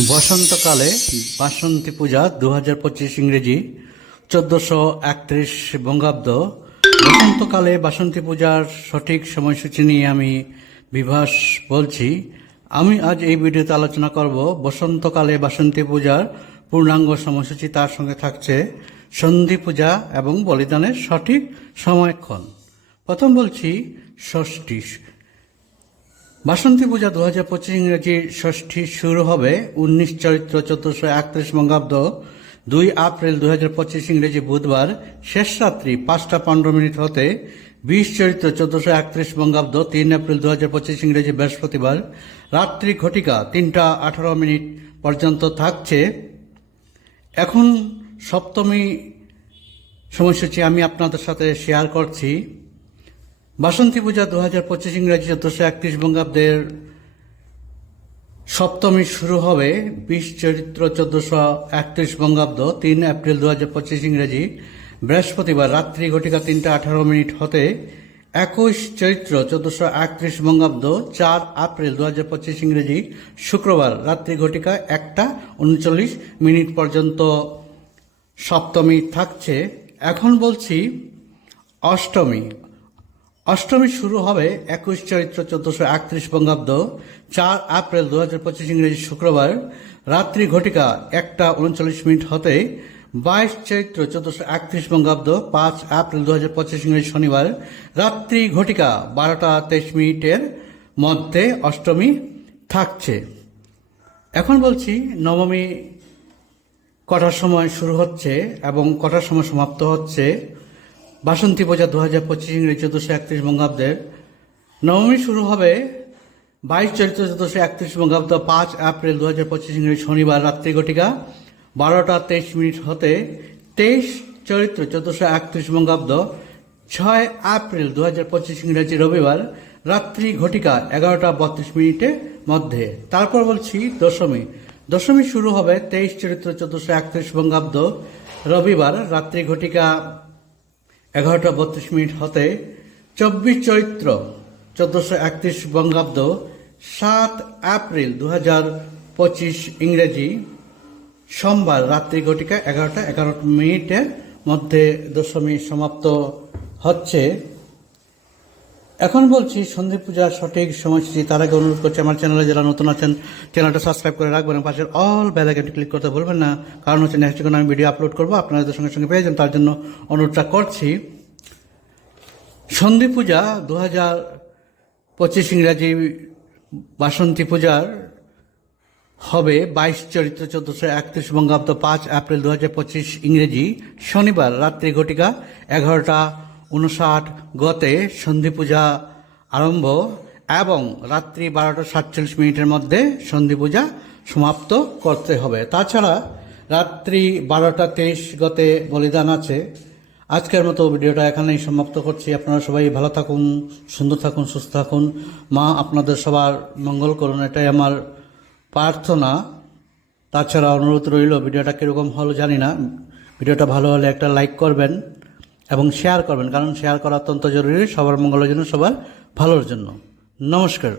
বসন্তকালে বাসন্তী পূজা দু হাজার পঁচিশ ইংরেজি, চোদ্দশো একত্রিশ বঙ্গাব্দ। বসন্তকালে বাসন্তী পূজার সঠিক সময়সূচি নিয়ে আমি বিভাস বলছি। আমি আজ এই ভিডিওতে আলোচনা করব বসন্তকালে বাসন্তী পূজার পূর্ণাঙ্গ সময়সূচি তার সঙ্গে থাকছে সন্ধি পূজা এবং বলিদানের সঠিক সময়ক্ষণ। প্রথম বলছি ষষ্ঠী। বাসন্তী পূজা দু হাজার পঁচিশ ইংরেজি ষষ্ঠী শুরু হবে উনিশ চৈত্র চোদ্দশো একত্রিশ বঙ্গাব্দ, দুই এপ্রিল দু হাজার পঁচিশ ইংরেজি বুধবার, শেষ রাত্রি পাঁচটা পনেরো মিনিট হতে বিশ চৈত্র চোদ্দশো একত্রিশ বঙ্গাব্দ, তিন এপ্রিল দু হাজার পঁচিশ ইংরেজি বৃহস্পতিবার, রাত্রি ঘটিকা তিনটা আঠারো মিনিট পর্যন্ত থাকছে। এখন সপ্তমী সময়সূচি আমি আপনাদের সাথে শেয়ার করছি। বাসন্তী পূজা দু হাজার পঁচিশ ইংরেজি চোদ্দশো একত্রিশ বঙ্গাব্দের সপ্তমী শুরু হবে বিশ চরিত্র চোদ্দশো একত্রিশ বঙ্গাব্দ, তিন এপ্রিল দু হাজার পঁচিশ ইংরেজি। বৃহস্পতিবার রাত্রি ঘটিকা তিনটা আঠারো মিনিট হতে একুশ চৈত্র চোদ্দশো একত্রিশ বঙ্গাব্দ, চার এপ্রিল দু হাজার পঁচিশ ইংরেজি। শুক্রবার রাত্রি ঘটিকা একটা উনচল্লিশ মিনিট পর্যন্ত সপ্তমী থাকছে। এখন বলছি অষ্টমী। অষ্টমী শুরু হবে একুশ চৈত্র চোদ্দশো একত্রিশ বঙ্গাব্দ, চার এপ্রিল দু হাজার পঁচিশ ইংরেজি শুক্রবার। রাত্রি ঘটিকা একটা উনচল্লিশ মিনিট হতে বাইশ চৈত্র চোদ্দশো একত্রিশ বঙ্গাব্দ, পাঁচ এপ্রিল দু হাজার পঁচিশ ইংরেজি শনিবার। রাত্রি ঘটিকা বারোটা তেইশ মিনিটের মধ্যে অষ্টমী থাকছে। এখন বলছি, নবমী কটার সময় শুরু হচ্ছে এবং কটার সময় সমাপ্ত হচ্ছে? বাসন্তী পূজা দু হাজার পঁচিশ ইংরেজি চোদ্দশো একত্রিশ বঙ্গাব্দের। নবমী শুরু হবে বাইশ চৈত্র চোদ্দশো একত্রিশ বঙ্গাব্দ পাঁচ এপ্রিল দু হাজার পঁচিশ ইংরেজি শনিবার রাত্রি ঘটিকা। বারোটা তেইশ মিনিট হতে তেইশ চরিত্র চোদ্দশো একত্রিশ বঙ্গাব্দ ছয় এপ্রিল দু হাজার পঁচিশ ইংরেজি রবিবার রাত্রি ঘটিকা এগারোটা বত্রিশ মিনিটের মধ্যে। তারপর বলছি দশমী। দশমী শুরু হবে তেইশ চরিত্র চোদ্দশো একত্রিশ বঙ্গাব্দ রবিবার রাত্রি ঘটিকা এগারোটা বত্রিশ মিনিট হতে চব্বিশ চৈত্র চোদ্দশো একত্রিশ বঙ্গাব্দ সাত এপ্রিল দু হাজার পঁচিশ ইংরেজি সোমবার রাত্রি ঘটিকা এগারোটা এগারো মিনিটের মধ্যে দশমী সমাপ্ত হচ্ছে। এখন বলছি সন্ধি পূজার সঠিক সময়সূচি তার আগে অনুরোধ করছি, আমার চ্যানেলে যারা নতুন আছেন চ্যানেলটা সাবস্ক্রাইব করে রাখবেন পাশের অল বেল আইকনটি ক্লিক করতে ভুলবেন না। কারণ হচ্ছে নেক্সট যখন আমি ভিডিও আপলোড করব, আপনাদের সঙ্গে সঙ্গে পেয়ে যান তার জন্য অনুরোধটা করছি। সন্ধি পূজা দু হাজার পঁচিশ ইংরাজি বাসন্তী পূজার হবে বাইশ চরিত্র চোদ্দশো একত্রিশ বঙ্গাব্দ পাঁচ এপ্রিল দু হাজার পঁচিশ ইংরেজি শনিবার, রাত্রি ঘটিকা এগারোটা উনষাট গতে সন্ধি পূজা আরম্ভ এবং রাত্রি বারোটা সাতচল্লিশ মিনিটের মধ্যে সন্ধি পূজা সমাপ্ত করতে হবে। তাছাড়া রাত্রি বারোটা তেইশ গতে বলিদান আছে। আজকের মতো ভিডিওটা এখানেই সমাপ্ত করছি। আপনারা সবাই ভালো থাকুন, সুন্দর থাকুন, সুস্থ থাকুন। মা, আপনাদের সবার মঙ্গল করুন, এটাই আমার প্রার্থনা। তাছাড়া অনুরোধ রইল, ভিডিওটা কীরকম হলো জানি না। ভিডিওটা ভালো হলে একটা লাইক করবেন। এবং শেয়ার করবেন, কারণ শেয়ার করা অত্যন্ত জরুরি, সবার মঙ্গলের জন্য, সবার ভালোর জন্য। নমস্কার।